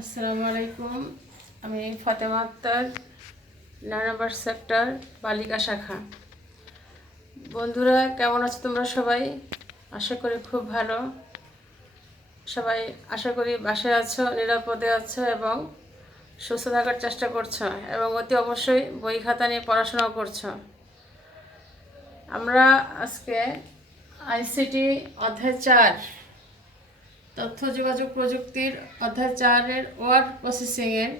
আসসালামু আলাইকুম। আমি ফাতেমা আক্তার, 9 নম্বর সেক্টর, বালিকা শাখা। বন্ধুরা, কেমন আছো তোমরা সবাই? আশা করি খুব ভালো। সবাই আশা করি বাসায় আছো, নিরাপদে আছো এবং সুস্থ থাকার চেষ্টা করছো এবং অতি অবশ্যই বই খাতা নিয়ে পড়াশোনাও করছো। আমরা আজকে আইসিটি অধ্যায় 4, তথ্য যোগাযোগ প্রযুক্তির অধ্যায় 4-এর ওয়ার্ড প্রসেসিংয়ের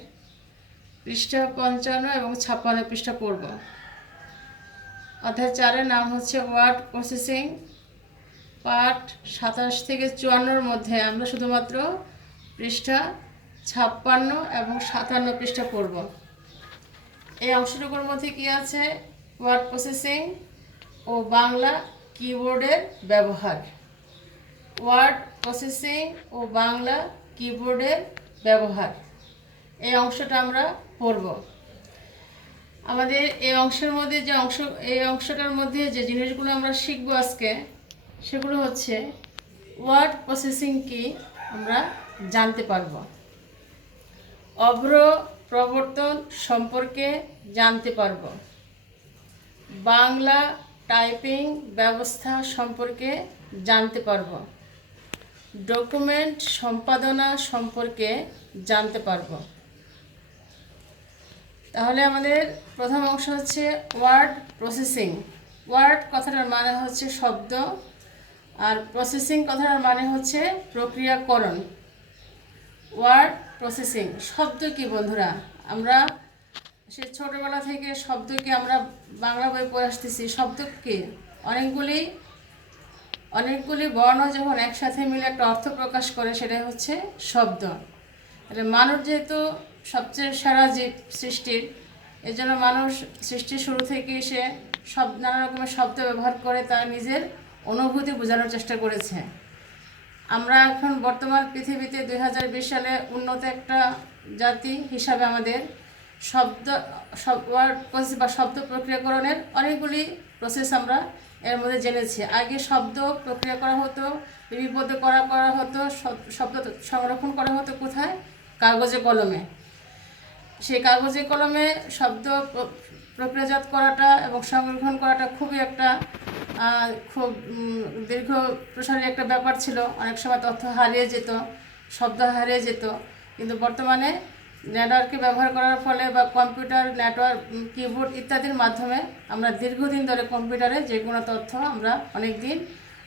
পৃষ্ঠা 55 এবং 56 পৃষ্ঠা পড়ব। অধ্যায় 4-এর নাম হচ্ছে ওয়ার্ড প্রসেসিং। পাঠ 27 থেকে 54-র মধ্যে আমরা শুধুমাত্র পৃষ্ঠা 56 এবং 57 পৃষ্ঠা পড়ব। এই অংশটুকুর মধ্যে কি আছে? ওয়ার্ড প্রসেসিং ও বাংলা কিবোর্ডের ব্যবহার। ওয়ার্ড প্রসেসিং ও বাংলা কিবোর্ডের ব্যবহার, এই অংশটা আমরা পড়ব। আমাদের এই অংশের মধ্যে এই অংশটার মধ্যে যে জিনিসগুলো আমরা শিখবো আজকে, সেগুলো হচ্ছে ওয়ার্ড প্রসেসিং কি আমরা জানতে পারব, অভ্র প্রবর্তন সম্পর্কে জানতে পারব, বাংলা টাইপিং ব্যবস্থা সম্পর্কে জানতে পারব, ডকুমেন্ট সম্পাদনা সম্পর্কে জানতে পারব। তাহলে আমাদের প্রথম অংশ হচ্ছে ওয়ার্ড প্রসেসিং। ওয়ার্ড কথাটার মানে হচ্ছে শব্দ, আর প্রসেসিং কথাটার মানে হচ্ছে প্রক্রিয়াকরণ। ওয়ার্ড প্রসেসিং শব্দ কি বন্ধুরা? আমরা সে ছোটবেলা থেকে শব্দকে আমরা বাংলা বই পড়ে আসতেছি। শব্দ কি? অনেকগুলি বর্ণ যখন একসাথে মিলে একটা অর্থ প্রকাশ করে, সেটাই হচ্ছে শব্দ। তাহলে মানুষ যেহেতু সবচেয়ে সেরা জীব সৃষ্টির, এই জন্য মানুষ সৃষ্টির শুরু থেকেই সে নানা রকমের শব্দ ব্যবহার করে তার নিজের অনুভূতি বোঝানোর চেষ্টা করেছে। আমরা এখন বর্তমান পৃথিবীতে 2020 সালে উন্নত একটা জাতি হিসাবে আমাদের ওয়ার্ড প্রসেস বা শব্দ প্রক্রিয়াকরণের অনেকগুলি প্রসেস আমরা এর মধ্যে জেনেছি। আগে শব্দ প্রক্রিয়া করা হতো, লিপিবদ্ধ করা হতো, শব্দ সংরক্ষণ করা হতো কোথায়? কাগজে কলমে। সেই কাগজে কলমে শব্দ প্রক্রিয়াজাত করাটা এবং সংরক্ষণ করাটা খুবই একটা খুব দীর্ঘ প্রসারী একটা ব্যাপার ছিল। অনেক সময় তথ্য হারিয়ে যেত, শব্দ হারিয়ে যেত। কিন্তু বর্তমানে নেটওয়ার্কে ব্যবহার করার ফলে বা কম্পিউটার, নেটওয়ার্ক, কিবোর্ড ইত্যাদির মাধ্যমে আমরা দীর্ঘদিন ধরে কম্পিউটারে যে কোনো তথ্য আমরা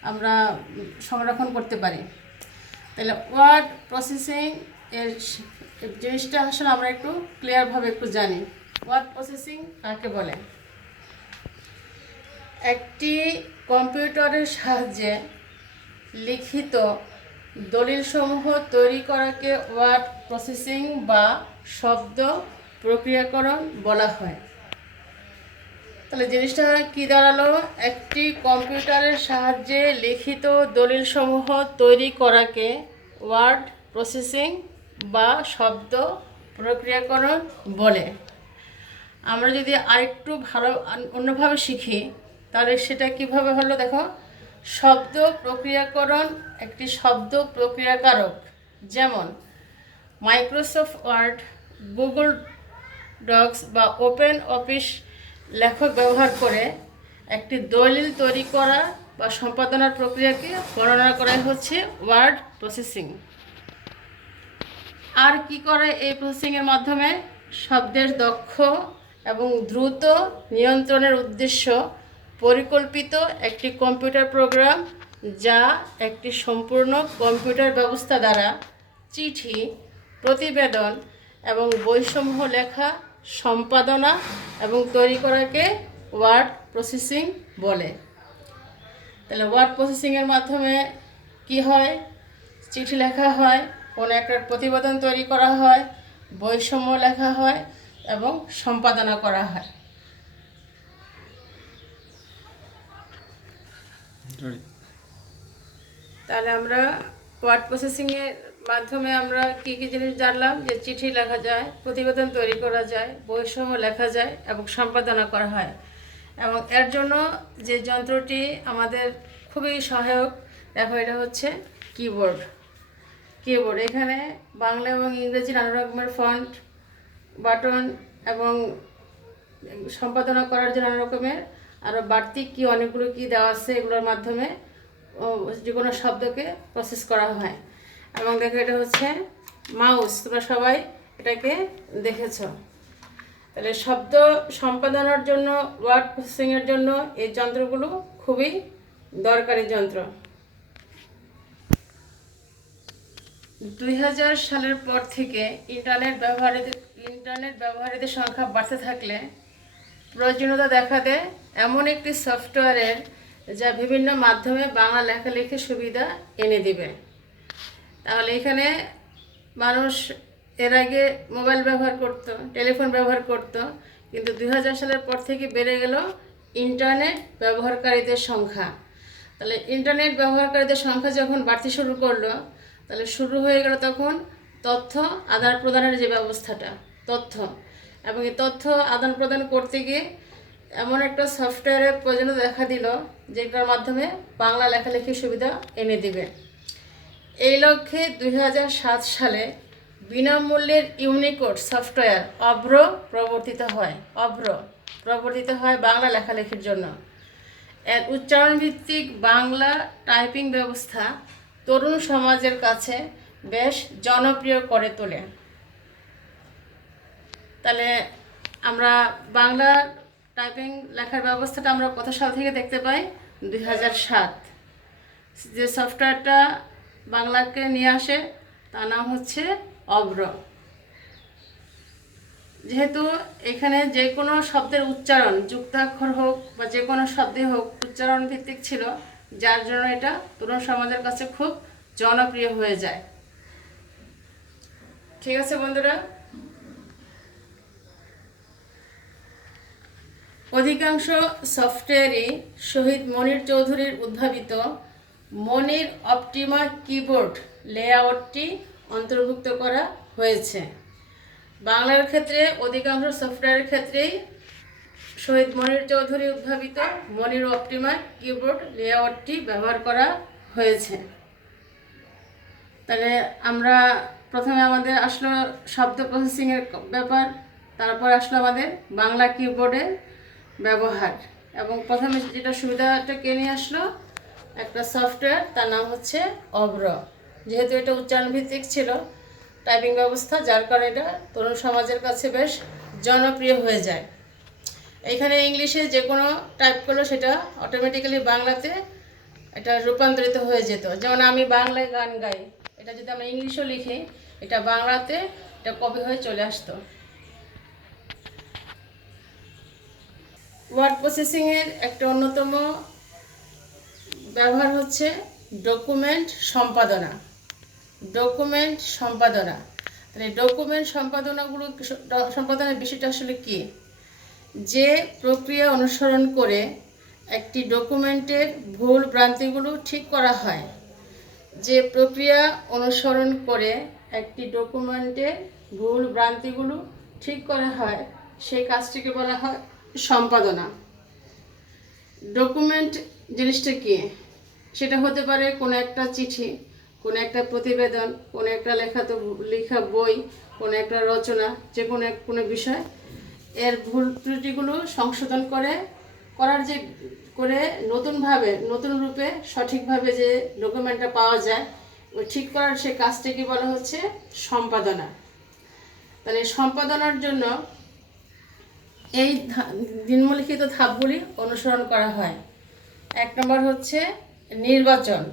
আমরা সংরক্ষণ করতে পারি। তাহলে ওয়ার্ড প্রসেসিং এর জিনিসটা আসলে আমরা একটু ক্লিয়ারভাবে একটু জানি। ওয়ার্ড প্রসেসিং কাকে বলে? একটি কম্পিউটারের সাহায্যে লিখিত দলিলসমূহ তৈরি করাকে ওয়ার্ড প্রসেসিং বা শব্দ প্রক্রিয়াকরণ বলা হয়। তাহলে জিনিসটা কি দাঁড়ালো? একটি কম্পিউটারের সাহায্যে লিখিত দলিলসমূহ তৈরি করাকে ওয়ার্ড প্রসেসিং বা শব্দ প্রক্রিয়াকরণ বলে। আমরা যদি আরেকটু ভালো অন্যভাবে শিখি, তাহলে সেটা কিভাবে হলো দেখো। শব্দ প্রক্রিয়াকরণ একটি শব্দ প্রক্রিয়াকারক, যেমন মাইক্রোসফট ওয়ার্ড, গুগল ডক্স বা ওপেন অফিস লেখক ব্যবহার করে একটি দলিল তৈরি করা বা সম্পাদনার প্রক্রিয়াকে বর্ণনা করা হচ্ছে ওয়ার্ড প্রসেসিং। আর কি করে এই প্রসেসিংয়ের মাধ্যমে? শব্দের দক্ষ এবং দ্রুত নিয়ন্ত্রণের উদ্দেশ্য পরিকল্পিত একটি কম্পিউটার প্রোগ্রাম, যা একটি সম্পূর্ণ কম্পিউটার ব্যবস্থা দ্বারা চিঠি, প্রতিবেদন এবং বইসমূহ লেখা, সম্পাদনা এবং তৈরি করাকে ওয়ার্ড প্রসেসিং বলে। তাহলে ওয়ার্ড প্রসেসিংয়ের মাধ্যমে কি হয়? চিঠি লেখা হয়, কোনো একটা প্রতিবেদন তৈরি করা হয়, বইসমূহ লেখা হয় এবং সম্পাদনা করা হয়। তাহলে আমরা ওয়ার্ড প্রসেসিংয়ের মাধ্যমে আমরা কী কী জিনিস জানলাম? যে চিঠি লেখা যায়, প্রতিবেদন তৈরি করা যায়, বইসমূহ লেখা যায় এবং সম্পাদনা করা হয়। এবং এর জন্য যে যন্ত্রটি আমাদের খুবই সহায়ক, দেখো এটা হচ্ছে কিবোর্ড। কিবোর্ড, এখানে বাংলা এবং ইংরেজি নানা রকমের ফন্ট, বাটন এবং সম্পাদনা করার জন্য নানা রকমের আরও বাড়তি কি অনেকগুলো কি দেওয়া আছে, এগুলোর মাধ্যমে যে কোনো শব্দকে প্রসেস করা হয়। এবং দেখো এটা হচ্ছে মাউস, তোমরা সবাই এটাকে দেখেছো। তাহলে শব্দ সম্পাদনার জন্য, ওয়ার্ড প্রসেসিংয়ের জন্য এই যন্ত্রগুলো খুবই দরকারি যন্ত্র। 2000 সালের পর থেকে ইন্টারনেট ব্যবহারীদের সংখ্যা বাড়তে থাকলে প্রয়োজনীয়তা দেখা দেয় এমন একটি সফটওয়্যারের যা বিভিন্ন মাধ্যমে বাংলা লেখালেখির সুবিধা এনে দিবে। তাহলে এখানে মানুষ এর আগে মোবাইল ব্যবহার করত, টেলিফোন ব্যবহার করত, কিন্তু 2000 সালের পর থেকে বেড়ে গেল ইন্টারনেট ব্যবহারকারীদের সংখ্যা। তাহলে ইন্টারনেট ব্যবহারকারীদের সংখ্যা যখন বাড়তে শুরু করলো, তাহলে শুরু হয়ে গেল তখন তথ্য আদান প্রদানের যে ব্যবস্থাটা, এবং এই তথ্য আদান প্রদান করতে গিয়ে এমন একটা সফটওয়্যারের প্রয়োজনীয়তা দেখা দিল যেটার মাধ্যমে বাংলা লেখালেখির সুবিধা এনে দিবে। এই লক্ষ্যে 2007 সালে বিনামূল্যের ইউনিকোড সফটওয়্যার অভ্র প্রবর্তিত হয় বাংলা লেখালেখির জন্য। এর উচ্চারণভিত্তিক বাংলা টাইপিং ব্যবস্থা তরুণ সমাজের কাছে বেশ জনপ্রিয় করে তোলে। তাহলে আমরা বাংলা টাইপিং লেখার ব্যবস্থাটা আমরা কত সাল থেকে দেখতে পাই? 2007। যে সফটওয়্যারটা বাংলাকে নিয়ে আসে তার নাম হচ্ছে অভ্র। যেহেতু এখানে যে কোনো শব্দের উচ্চারণ, যুক্তাক্ষর হোক বা যে কোনো শব্দে হোক, উচ্চারণ ভিত্তিক ছিল, যার জন্য এটা তরুণ সমাজের কাছে খুব জনপ্রিয় হয়ে যায়। ঠিক আছে বন্ধুরা, অধিকাংশ সফটওয়্যারই শহীদ মনির চৌধুরীর উদ্ভাবিত মনির অপটিমা কিবোর্ড লেআউটটি অন্তর্ভুক্ত করা হয়েছে। বাংলার ক্ষেত্রে অধিকাংশ সফটওয়্যারের ক্ষেত্রেই শহীদ মনির চৌধুরী উদ্ভাবিত মনির অপটিমা কিবোর্ড লেআউটটি ব্যবহার করা হয়েছে। তাহলে আমরা প্রথমে আমাদের আসলো শব্দ প্রসেসিংয়ের ব্যাপার, তারপর আসলো আমাদের বাংলা কিবোর্ডের ব্যবহার, এবং প্রথমে যেটা সুবিধাটা কে নিয়ে আসলো, একটা সফটওয়্যার, তার নাম হচ্ছে অভ্র। যেহেতু এটা উচ্চারণ ভিত্তিক ছিল টাইপিং ব্যবস্থা, যার কারণে এটা তরুণ সমাজের কাছে বেশ জনপ্রিয় হয়ে যায়। এইখানে ইংলিশে যে কোনো টাইপ করলো সেটা অটোমেটিক্যালি বাংলাতে এটা রূপান্তরিত হয়ে যেত। যেমন আমি বাংলায় গান গাই, এটা যদি আমরা ইংলিশও লিখি, এটা বাংলাতে এটা কপি হয়ে চলে আসতো। ওয়ার্ড প্রসেসিংয়ের একটা অন্যতম ব্যবহার হচ্ছে ডকুমেন্ট সম্পাদনা। তাহলে ডকুমেন্ট সম্পাদনার বিষয়টা আসলে কি? যে প্রক্রিয়া অনুসরণ করে একটি ডকুমেন্টের ভুল ভ্রান্তিগুলো ঠিক করা হয়, সেই কাজটিকে বলা হয় সম্পাদনা। ডকুমেন্ট জিনিসটা কি? সেটা হতে পারে কোনো একটা চিঠি, কোনো একটা প্রতিবেদন, কোনো একটা লেখা বই, কোনো একটা রচনা, যে কোনো বিষয়, এর ভুল ত্রুটিগুলো সংশোধন করে নতুন রূপে সঠিকভাবে যে ডকুমেন্টটা পাওয়া যায়, ওই ঠিক করার সে কাজটিকে বলা হচ্ছে সম্পাদনা। তাহলে সম্পাদনার জন্য এই নিম্নলিখিত ধাপগুলি অনুসরণ করা হয়। 1 নম্বর হচ্ছে নির্বাচন।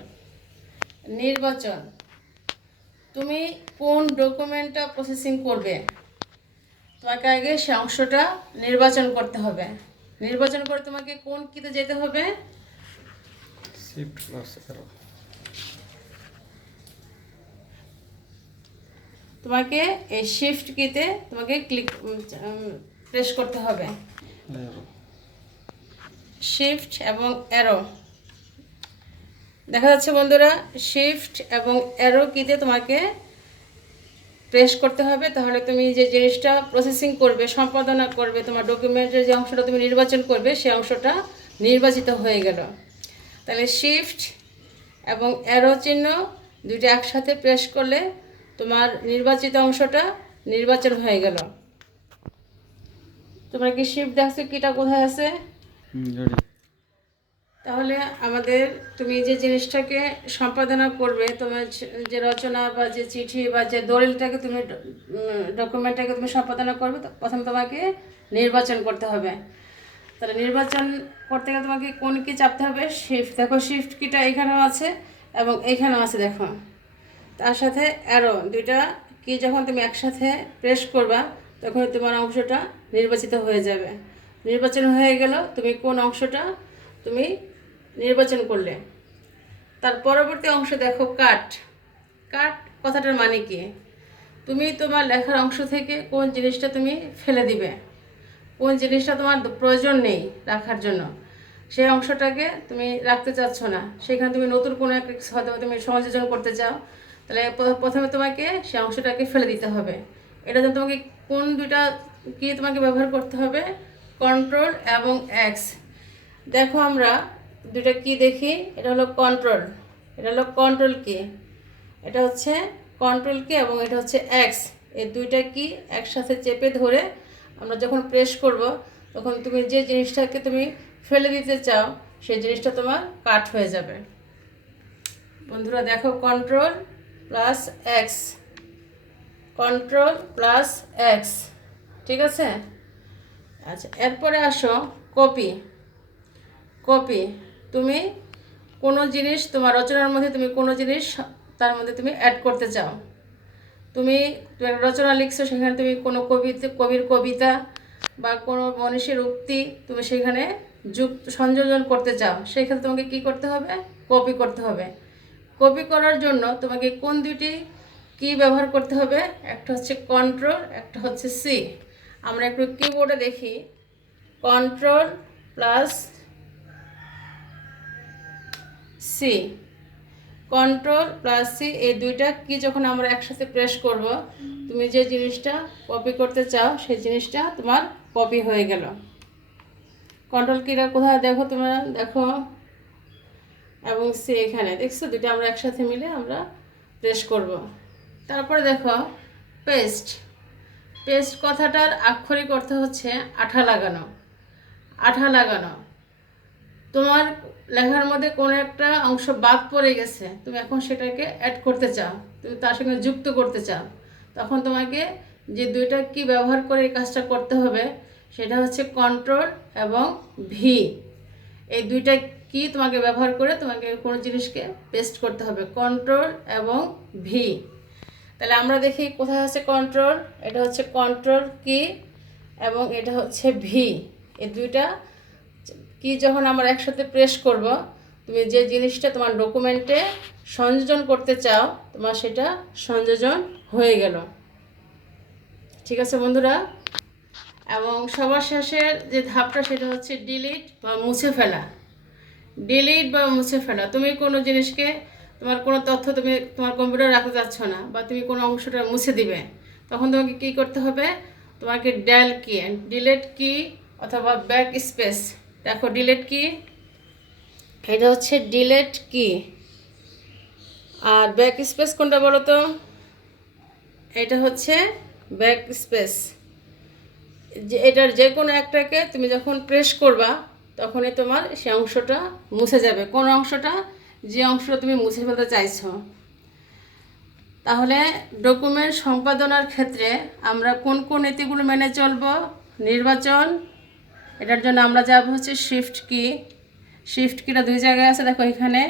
তুমি কোন ডকুমেন্টটা প্রসেসিং করবে, তোমাকে আগে সে অংশটা নির্বাচন করতে হবে। নির্বাচন করে তোমাকে কোন কিতে যেতে হবে? তোমাকে এই শিফট কিতে তোমাকে প্রেস করতে হবে। শিফট এবং অ্যারো দেখা যাচ্ছে বন্ধুরা, শিফট এবং অ্যারো কিতে তোমাকে প্রেস করতে হবে। তাহলে তুমি যে জিনিসটা প্রসেসিং করবে, সম্পাদনা করবে, তোমার ডকুমেন্টের যে অংশটা তুমি নির্বাচন করবে, সেই অংশটা নির্বাচিত হয়ে গেল। তাহলে শিফট এবং অ্যারো চিহ্ন দুইটা একসাথে প্রেস করলে তোমার নির্বাচিত অংশটা নির্বাচন হয়ে গেল। তোমরা কি শিফট দেখছো কিটা কোথায় আছে? তাহলে আমাদের তুমি যে জিনিসটাকে সম্পাদনা করবে, তোমার যে রচনা বা যে চিঠি বা যে দলিলটাকে তুমি ডকুমেন্টটাকে তুমি সম্পাদনা করবে, প্রথম তোমাকে নির্বাচন করতে হবে। তাহলে নির্বাচন করতে গেলে তোমাকে কোন কি চাপতে হবে? শিফট। দেখো শিফট কিটা এখানেও আছে এবং এইখানেও আছে দেখো। তার সাথে অ্যারো, দুইটা কি যখন তুমি একসাথে প্রেস করবা তখন তোমার অংশটা নির্বাচিত হয়ে যাবে। নির্বাচন হয়ে গেল, তুমি কোন অংশটা তুমি নির্বাচন করলে। তার পরবর্তী অংশ দেখো কাট। কাট কথাটার মানে কি? তুমি তোমার লেখার অংশ থেকে কোন জিনিসটা তুমি ফেলে দিবে, কোন জিনিসটা তোমার প্রয়োজন নেই রাখার জন্য, সেই অংশটাকে তুমি রাখতে চাচ্ছ না, সেখানে তুমি নতুন কোনো একটা হয়তো তুমি সংযোজন করতে চাও, তাহলে প্রথমে তোমাকে সেই অংশটাকে ফেলে দিতে হবে। এটা জন্য তোমাকে কোন দুইটা কি তোমাকে ব্যবহার করতে হবে? কন্ট্রোল এবং এক্স। দেখো আমরা দুইটা কি দেখি, এটা হলো কন্ট্রোল, এটা হলো কন্ট্রোল কি, এটা হচ্ছে কন্ট্রোল কি এবং এটা হচ্ছে এক্স। এই দুইটা কি একসাথে চেপে ধরে আমরা যখন প্রেস করব তখন তুমি যে জিনিসটাকে তুমি ফেলে দিতে চাও সেই জিনিসটা তোমার কাট হয়ে যাবে। বন্ধুরা দেখো, control plus x, control plus x, ঠিক আছে? আচ্ছা, এরপরে আসো কপি। কপি, তুমি কোনো জিনিস তোমার রচনার মধ্যে তুমি কোনো জিনিস তার মধ্যে তুমি অ্যাড করতে চাও। তুমি একটা রচনা লিখছো, সেখানে তুমি কোনো কবির কবিতা বা কোনো মনীষীর উক্তি তুমি সেখানে সংযোজন করতে চাও, সেখানে তোমাকে কি করতে হবে? কপি করতে হবে। কপি করার জন্য তোমাকে কোন দুইটি কি ব্যবহার করতে হবে? একটা হচ্ছে কন্ট্রোল, একটা হচ্ছে সি। আমরা একটু কিবোর্ডে দেখি, control plus C, control plus C, এই দুইটা কি যখন আমরা একসাথে প্রেস করব তুমি যে জিনিসটা কপি করতে চাও সেই জিনিসটা তোমার কপি হয়ে গেল। কন্ট্রোল কিটা কোথায় দেখো তোমরা, দেখো, এবং সি এখানে দেখছো, দুইটা আমরা একসাথে মিলে আমরা প্রেস করব। তারপরে দেখো পেস্ট। পেস্ট কথাটার আক্ষরিক অর্থ হচ্ছে আঠা লাগানো। আঠা লাগানো, তোমার লেখার মধ্যে কোনো একটা অংশ বাদ পড়ে গেছে, তুমি এখন সেটাকে অ্যাড করতে চাও, তুমি তার সঙ্গে যুক্ত করতে চাও, তখন তোমাকে যে দুইটা কি ব্যবহার করে এই কাজটা করতে হবে সেটা হচ্ছে কন্ট্রোল এবং ভি। এই দুইটা কি তোমাকে ব্যবহার করে তোমাকে কোনো জিনিসকে পেস্ট করতে হবে, কন্ট্রোল এবং ভি। তাহলে আমরা দেখি কোথায় আছে কন্ট্রোল, এটা হচ্ছে কন্ট্রোল কি এবং এটা হচ্ছে ভি। এই দুইটা কি যখন আমরা একসাথে প্রেস করব তুমি যে জিনিসটা তোমার ডকুমেন্টে সংযোজন করতে চাও তোমার সেটা সংযোজন হয়ে গেল। ঠিক আছে বন্ধুরা? এবং সবার শেষের যে ধাপটা সেটা হচ্ছে ডিলিট বা মুছে ফেলা। ডিলিট বা মুছে ফেলা, তুমি কোনো জিনিসকে তোমার কোনো তথ্য তুমি তোমার কম্পিউটারে রাখতে চাচ্ছ না বা তুমি কোনো অংশটা মুছে দিবে, তখন তোমাকে কী করতে হবে? তোমাকে ডেল কি, ডিলিট কি অথবা ব্যাক স্পেস। দেখো ডিলিট কি, এটা হচ্ছে ডিলিট কি, আর ব্যাক স্পেস কোনটা বলো তো? এটা হচ্ছে ব্যাক স্পেস। যে এটার যে কোনো একটাকে তুমি যখন প্রেস করবা তখনই তোমার সে অংশটা মুছে যাবে। কোন অংশটা? যে অংশটা তুমি মুছে ফেলতে চাইছো। তাহলে ডকুমেন্ট সম্পাদনার ক্ষেত্রে আমরা কোন কোন নীতিগুলো মেনে চলব? নির্বাচন, এটার জন্য আমরা যাব হচ্ছে শিফট কি। শিফট কিটা দুই জায়গায় আছে, দেখো এখানে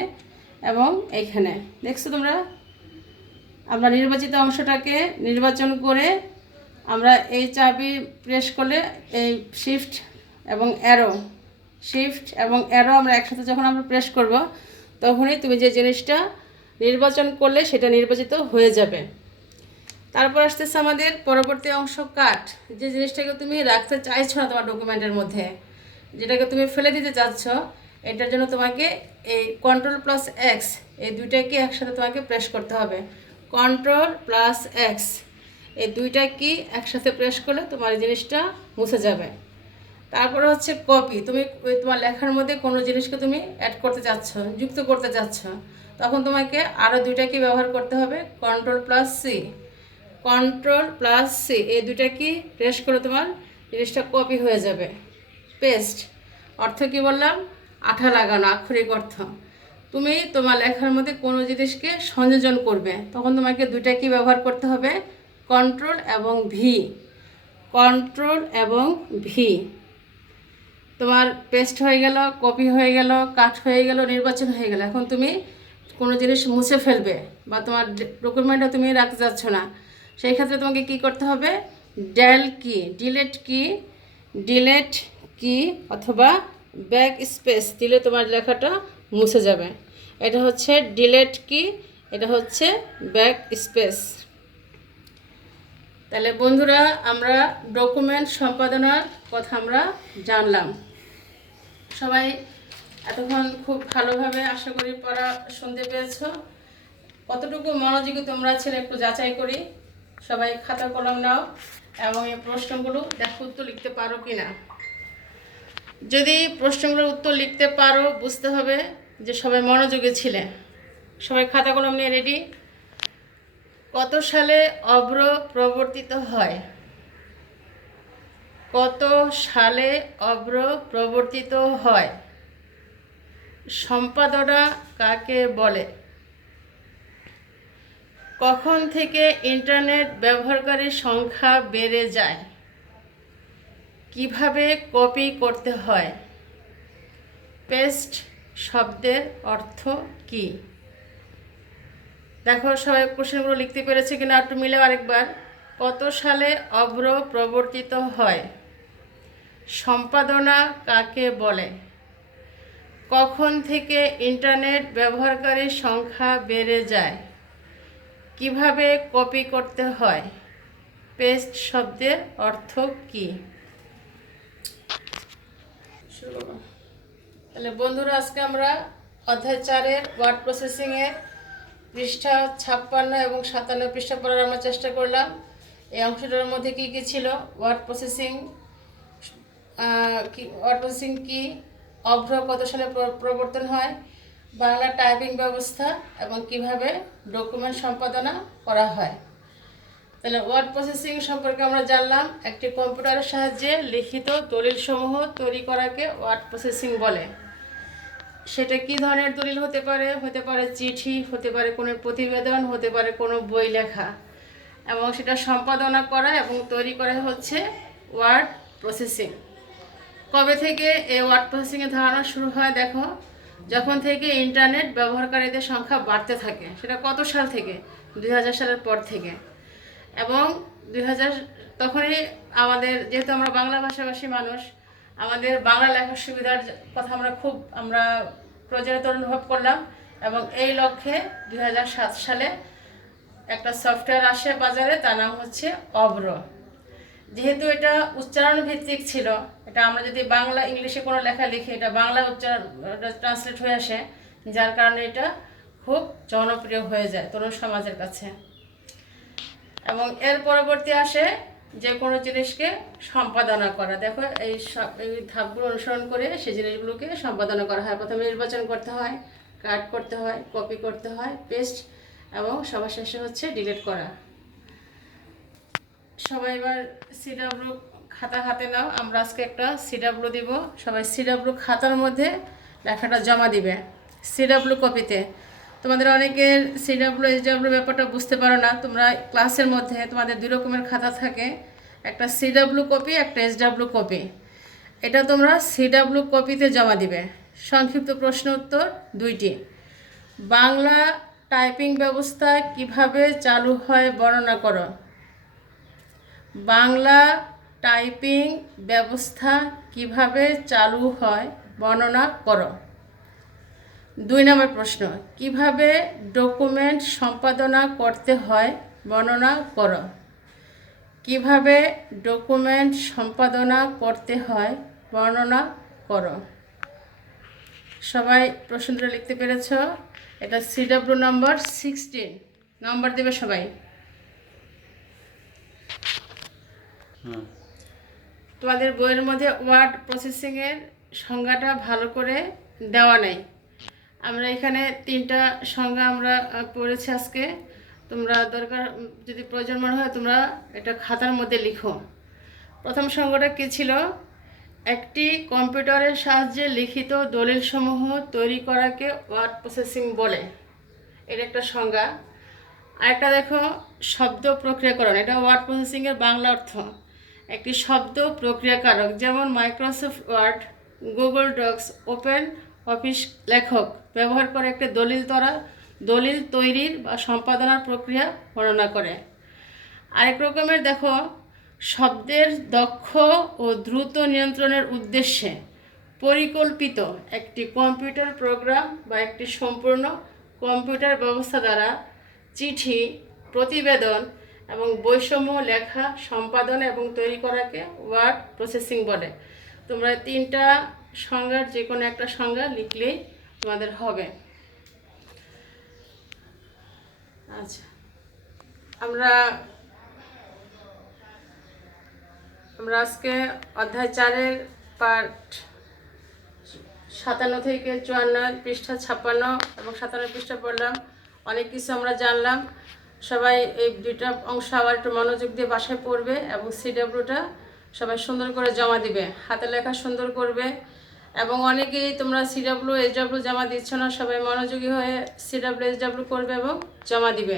এবং এইখানে, দেখছো তোমরা? আমরা নির্বাচিত অংশটাকে নির্বাচন করে আমরা এই চাবি প্রেস করলে এই শিফট এবং অ্যারো, শিফট এবং অ্যারো আমরা একসাথে যখন আমরা প্রেস করব তখনই তুমি যে জিনিসটা নির্বাচন করলে সেটা নির্বাচিত হয়ে যাবে। তারপর আসতেছে আমাদের পরবর্তী অংশ কাট। যে জিনিসটাকে তুমি রাখতে চাইছো না তোমার ডকুমেন্টের মধ্যে, যেটাকে তুমি ফেলে দিতে চাচ্ছ, এটার জন্য তোমাকে এই কন্ট্রোল প্লাস এক্স, এই দুইটাকে একসাথে তোমাকে প্রেস করতে হবে। কন্ট্রোল প্লাস এক্স, এই দুইটা কি একসাথে প্রেস করলে তোমার এই জিনিসটা মুছে যাবে। তারপরে হচ্ছে কপি, তুমি তোমার লেখার মধ্যে কোনো জিনিসকে তুমি অ্যাড করতে চাচ্ছ, যুক্ত করতে চাচ্ছ, তখন তোমাকে আরও দুইটা কি ব্যবহার করতে হবে, কন্ট্রোল+C। কন্ট্রোল+C এই দুইটা কি প্রেস করে তোমার জিনিসটা কপি হয়ে যাবে। পেস্ট অর্থ কি বললাম, আঠা লাগানো, আক্ষরিক অর্থ। তুমি তোমার লেখার মধ্যে কোনো জিনিসকে সংযোজন করবে, তখন তোমাকে দুইটা কি ব্যবহার করতে হবে, কন্ট্রোল এবং ভি। কন্ট্রোল এবং ভি। তোমার পেস্ট হয়ে গেল, কপি হয়ে গেল, কাট হয়ে গেল, নির্বাচন হয়ে গেল। এখন তুমি কোনো জিনিস মুছে ফেলবে বা তোমার ডকুমেন্টটা তুমি রাখতে চাচ্ছ না, সেই ক্ষেত্রে তোমাকে কি করতে হবে, ডিলেট কি অথবা ব্যাক স্পেস দিলে তোমার লেখাটা মুছে যাবে। এটা হচ্ছে ডিলেট কি, এটা হচ্ছে ব্যাক স্পেস। তাহলে বন্ধুরা, আমরা ডকুমেন্ট সম্পাদনার কথা আমরা জানলাম। সবাই এতক্ষণ খুব ভালোভাবে আশা করি পড়া শুনতে পেয়েছো। কতটুকু মনোযোগী তোমরা ছেলে একটু যাচাই করি। সবাই খাতা কলম নাও এবং এই প্রশ্নগুলো দেখো উত্তর লিখতে পারো কি না। যদি প্রশ্নগুলোর উত্তর লিখতে পারো, বুঝতে হবে যে সবাই মনোযোগী ছিলে। সবাই খাতা কলম নিয়ে রেডি। কত সালে অভ্র প্রবর্তিত হয়? কত সালে অভ্র প্রবর্তিত হয়? সম্পাদনা কাকে বলে? কখন থেকে ইন্টারনেট ব্যবহারকারীর সংখ্যা বেড়ে যায়? কিভাবে কপি করতে হয়? পেস্ট শব্দের অর্থ কী? দেখো সবাই কোশ্চেনগুলো লিখতে পেরেছে কিনা একটু মিলে আরেকবার। কত সালে অভ্র প্রবর্তিত হয়? সম্পাদনা কাকে বলে? কখন থেকে ইন্টারনেট ব্যবহারকারীর সংখ্যা বেড়ে যায়? কিভাবে কপি করতে হয়? পেস্ট শব্দের অর্থ কী? তাহলে বন্ধুরা, আজকে আমরা অধ্যায় 4-এর ওয়ার্ড প্রসেসিংয়ের পৃষ্ঠা 56 এবং 57 পৃষ্ঠা পড়ার আমরা চেষ্টা করলাম। এই অংশটার মধ্যে কী কী ছিল, ওয়ার্ড প্রসেসিং কি, অভ্র কত সালে প্রবর্তন হয়, বাংলা টাইপিং ব্যবস্থা এবং কিভাবে ডকুমেন্ট সম্পাদনা করা হয়। তাহলে ওয়ার্ড প্রসেসিং সম্পর্কে আমরা জানলাম, একটি কম্পিউটারের সাহায্যে লিখিত দলিলসমূহ তৈরি করাকে ওয়ার্ড প্রসেসিং বলে। সেটা কি ধরনের দলিল হতে পারে? হতে পারে চিঠি, হতে পারে কোনো প্রতিবেদন, হতে পারে কোনো বই লেখা, এবং সেটা সম্পাদনা করা এবং তৈরি করা হচ্ছে ওয়ার্ড প্রসেসিং। কবে থেকে এই ওয়ার্ড প্রসেসিংয়ের ধারণা শুরু হয়? দেখো, যখন থেকে ইন্টারনেট ব্যবহারকারীদের সংখ্যা বাড়তে থাকে। সেটা কত সাল থেকে? 2000 সালের পর থেকে। এবং 2000 তখনই আমাদের, যেহেতু আমরা বাংলা ভাষাভাষী মানুষ, আমাদের বাংলা লেখার সুবিধার কথা আমরা প্রয়োজনীয়তা অনুভব করলাম, এবং এই লক্ষ্যে 2007 সালে একটা সফটওয়্যার আসে বাজারে, তার নাম হচ্ছে অভ্র। যেহেতু এটা উচ্চারণ ভিত্তিক ছিল, এটা আমরা যদি বাংলা ইংলিশে কোনো লেখা লিখি, এটা বাংলা উচ্চারণ ট্রান্সলেট হয়ে আসে, যার কারণে এটা খুব জনপ্রিয় হয়ে যায় তরুণ সমাজের কাছে। এবং এর পরবর্তী আসে যে কোনো জিনিসকে সম্পাদনা করা। দেখো এই ধাপগুলো অনুসরণ করে সেই জিনিসগুলোকে সম্পাদনা করা হয়। প্রথমে নির্বাচন করতে হয়, কাট করতে হয়, কপি করতে হয়, পেস্ট, এবং সবার শেষে হচ্ছে ডিলিট করা। সবাই এবার সিডাব্লিউ খাতা হাতে নাও। আমরা আজকে একটা সিডাব্লিউ দিব। সবাই সিডাব্লিউ খাতার মধ্যে লেখাটা জমা দিবে সিডাব্লিউ কপিতে। তোমাদের অনেকের সিডাব্লিউ এইচডাব্লিউ ব্যাপারটা বুঝতে পারো না। তোমরা ক্লাসের মধ্যে তোমাদের 2 রকমের খাতা থাকে, একটা সিডাব্লিউ কপি, একটা এইচডাব্লিউ কপি। এটা তোমরা সিডাব্লিউ কপিতে জমা দিবে। সংক্ষিপ্ত প্রশ্ন উত্তর 2টি। বাংলা টাইপিং ব্যবস্থা কিভাবে চালু হয় বর্ণনা করো। বাংলা টাইপিং ব্যবস্থা কিভাবে চালু হয় বর্ণনা করো। 2 নম্বর প্রশ্ন, কিভাবে ডকুমেন্ট সম্পাদনা করতে হয় বর্ণনা করো। কিভাবে ডকুমেন্ট সম্পাদনা করতে হয় বর্ণনা করো। সবাই প্রশ্নটা লিখতে পেরেছ? এটা সিডাব্লিউ নম্বর 16 নম্বর দেবে সবাই। তোমাদের বইয়ের মধ্যে ওয়ার্ড প্রসেসিংয়ের সংজ্ঞাটা ভালো করে দেওয়া নেই। আমরা এখানে 3টা সংজ্ঞা আমরা পড়েছি আজকে। তোমরা দরকার যদি প্রয়োজন মনে হয় তোমরা এটা খাতার মধ্যে লিখো। প্রথম সংজ্ঞাটা কী ছিল? একটি কম্পিউটারের সাহায্যে লিখিত দলিলসমূহ তৈরি করাকে ওয়ার্ড প্রসেসিং বলে। এটা একটা সংজ্ঞা। আরেকটা দেখো, শব্দ প্রক্রিয়াকরণ। এটা ওয়ার্ড প্রসেসিংয়ের বাংলা অর্থ। একটি শব্দ প্রক্রিয়াকারক, যেমন Microsoft Word, Google Docs, Open Office লেখক ব্যবহার করে একটি দলিল তৈরির বা সম্পাদনার প্রক্রিয়া বর্ণনা করে। আরেক রকমের দেখো, শব্দের দক্ষ ও দ্রুত নিয়ন্ত্রণের উদ্দেশ্যে পরিকল্পিত একটি কম্পিউটার প্রোগ্রাম বা একটি সম্পূর্ণ কম্পিউটার ব্যবস্থা দ্বারা চিঠি, প্রতিবেদন এবং বইসমূহ লেখা, সম্পাদন এবং তৈরি করাকে ওয়ার্ড প্রসেসিং বলে। তোমরা 3টা সংজ্ঞার যে কোনো একটা সংজ্ঞা লিখলেই তোমাদের হবে। আচ্ছা, আমরা আজকে অধ্যায় 4-এর পার্ট 57 থেকে 54, পৃষ্ঠা 56 এবং 57 পৃষ্ঠা পড়লাম। অনেক কিছু আমরা জানলাম। সবাই এই 2টা অংশ আবার একটু মনোযোগ দিয়ে বাসায় পড়বে এবং সিডব্লিউটা সবাই সুন্দর করে জমা দিবে, হাতে লেখা সুন্দর করবে। এবং অনেকেই তোমরা সিডব্লিউ, এইচডব্লিউ জমা দিচ্ছ না, সবাই মনোযোগী হয়ে সিডব্লিউ, এইচডব্লিউ করবে এবং জমা দিবে।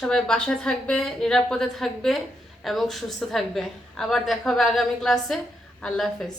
সবাই বাসায় থাকবে, নিরাপদে থাকবে এবং সুস্থ থাকবে। আবার দেখা হবে আগামী ক্লাসে। আল্লাহ হাফেজ।